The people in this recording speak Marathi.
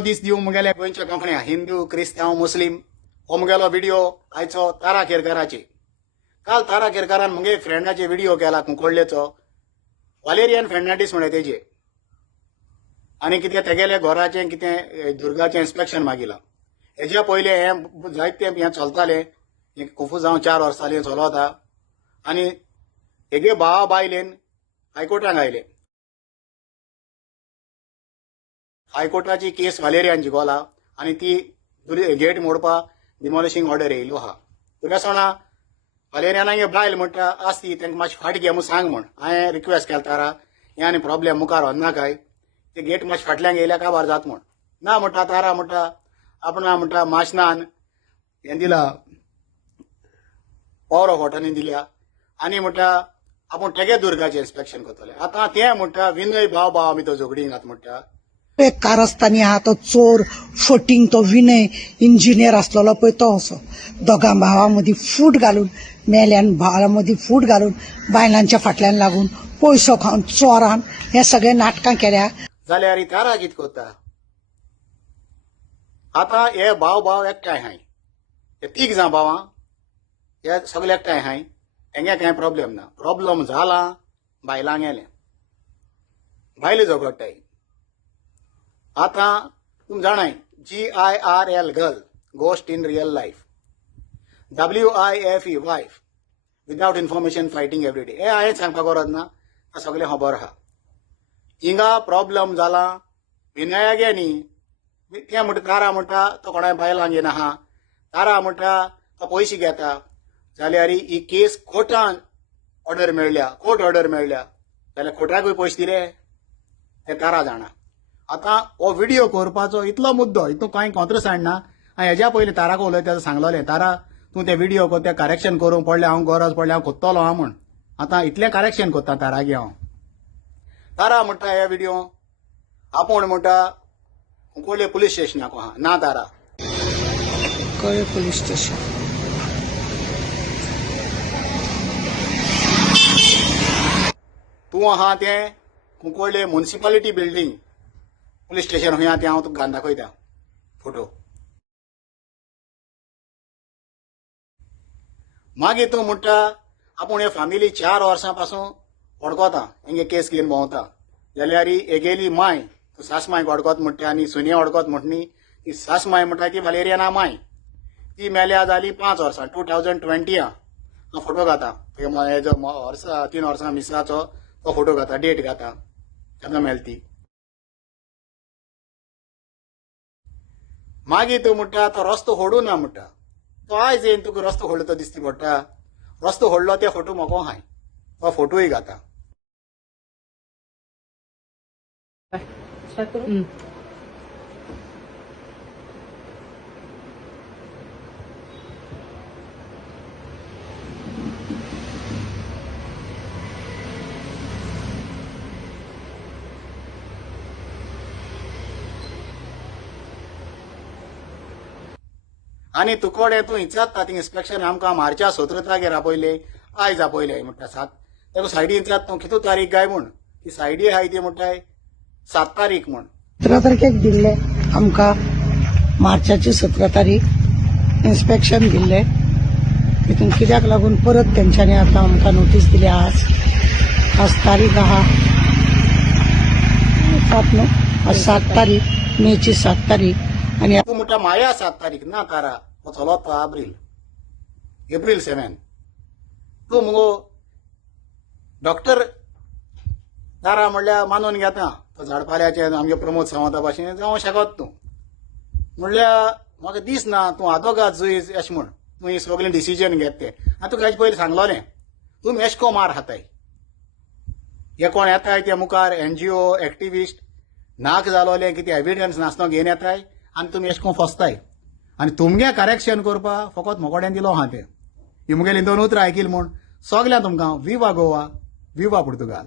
दीस दिवंक मुगेले गोंयच्या कोंकण्या हिंदू क्रिस्तांव मुस्लीम हो मुगेलो व्हिडिओ आयचो तारा केरकाराचे. काल तारा केरकारान मुगे फ्रेंडाचे व्हिडिओ केला कुंकोळ्ळेचो वालेरियन फेर्नांडीस म्हणे तेजे आनी कितें तेगेले घराचें कितें दुर्गाचें इन्स्पेक्शन मागिलां. हेज्या पयले हें जायते हें चलतालें खूब जावं 4 वर्सां चलता आनी हेगे भावा बायलेन हायकोर्टाक आयले. हायकोर्टाची केस वालेरियान जिखला आनी ती गेट मोडपा डिमॉलिशिंग ऑर्डर येयलो आहा. तुका सोणा वालेरियानाक हे बायल म्हणटा आसती तांकां मातशी फाट घे म्हूण सांग म्हण. हांवें रिक्वेस्ट केला तारा हें आनी प्रॉब्लेम मुखार व्हरना काय ते गेट मातशें फाटल्यान येयल्या काबार जाता म्हण. ना म्हणटा तारा म्हणटा आपणा म्हणटा माशनान हें दिलां पॉवर ऑफ वॉटरांनी दिल्या आनी म्हणटा आपूण तेगे दुर्गाचें इन्स्पेक्शन करतले. आतां तें म्हणटा विनय भाव आमी तो झगडींक घात म्हणटा. एक कारस्थानी आहा तो चोर फटींग तो विनय इंजिनियर आसलेलो पळय तो असो दोगां भावां मदीं फूट घालून मेल्यान भावां मदीं फूट घालून बायलांच्या फाटल्यान लागून पयसो खावन चोरान हे सगळे नाटकां केल्या. जाल्यार तारा कितें करता. आतां हे भाव एकठांय हाय हे तीग जां भावां हे सगळे एकठांय हाय हेंगे कांय प्रॉब्लेम ना. प्रॉब्लेम जाला बायलांक गेलें बायले झगडटाय. आतां तुम जाणाय GIRL girl ghost in real life WIFE wife without information fighting everyday हे हांवें सांगपाक गरज ना हें सगळें खबर आहा. हिंगा प्रॉब्लेम जाला विनयागे न्ही. तें म्हणटा तारा म्हणटा तो कोणाय बायलांक घेना आहा. तारा म्हणटा तो पयशे घेता जाल्यार ही केस कोर्टान ऑर्डर मेळ्ळ्या कोर्ट ऑर्डर मेळ्ळ्या जाल्यार कोर्टाकूय पयशे दिले हे तारा जाणा. आतां हो व्हिडिओ करपाचो इतलो मुद्दो हितून कांय कॉन्त्रसायड ना. हांवें हेज्या पयलीं ताराक उलयता सांगलोलें तारा तूं तें व्हिडिओ कर तें करेक्शन करूंक पडलें हांव गरज पडलें हांव कोत्तलो हांव म्हण. आतां इतलें करेक्शन कोत्ता तारागे हांव. तारा म्हणटा हे व्हिडिओ आपूण म्हणटा कुंकोळ्ळे पुलीस स्टेशनाक आहा. ना तारा कळे पुलीस स्टेशन तूं आहा तें कुंकोळ्ळे म्युनिसिपालिटी बिल्डींग पुलीस स्टेशन खंय आहा तें हांव तुका घालन दाखयता फोटो. मागीर तूं म्हणटा आपूण हे फॅमिली 4 वर्सां पासून वडकोता हेंगे केस घेवन भोंवता जाल्यार हेगेली माय सास माय वडकोत म्हणटा आनी सुन्या वडकोत म्हणटा ती सास माय म्हणटा ती वालेरियाना माय ती मेल्या जाली 5 वर्सां 2020 हांव फोटो घाता हेजो वर्सा 3 वर्सां मिसाचो तो फोटो घाता डेट घाता केन्ना मेल ती. मागीर तूं म्हणटा तो रस्तो होडू ना म्हणटा तो आयज येवन तुका रस्तो होडलो तो दिसती पडटा. रस्तो होडलो ते फोटो म्हाका हाय तो फोटोय घाता. आनी तुकोडे तूं इचारता ती इन्स्पेक्शन आमकां मार्च्या 17 तारखेर आपयले आयज आपयले म्हणटा 7 तेका सायडीन इचारता तूं कितू तारीख काय म्हूण ती सायडी आहाय ती म्हणटाय 7 तारीख म्हूण. 17 तारखेक दिल्ले आमकां मार्चाची 17 तारीख इन्स्पेक्शन दिल्ले. तितून कित्याक लागून परत तेंच्यांनी आतां आमकां नोटीस दिल्या आज तारीख आहा 7 न्हू आज 7 तारीख मेची 7 तारीख आनी तूं म्हणटा माया 7 तारीख ना तारा हो चलत तो एप्रील 7 तूं मुगो डॉक्टर तारा म्हणल्यार मानून घेता तो झाडपाल्याचे आमगे प्रमोद सावंता भाशेन जावं शकत तूं म्हणल्यार म्हाका दिसना तूं आदोगाद जुयज अशें म्हण तूं ही सगळें डिसिजन घेत तें. आतां तुका हेजे पयलीं सांगलोलें तुमी एशको मार खाताय हे कोण येताय ते मुखार NGO एक्टिविस्ट नाक जालोलें कितें एविडन्स नासलो घेवन येताय आनी तुमी एशको फसताय आनी तुमगे करेक्शन करपा फकत मोकोड्यान दिलो आहा तें. ही मुगेलीं 2 उतरां आयकिल म्हूण सगळ्यांक तुमकां विवा गोवा विवा पुर्तुगाल.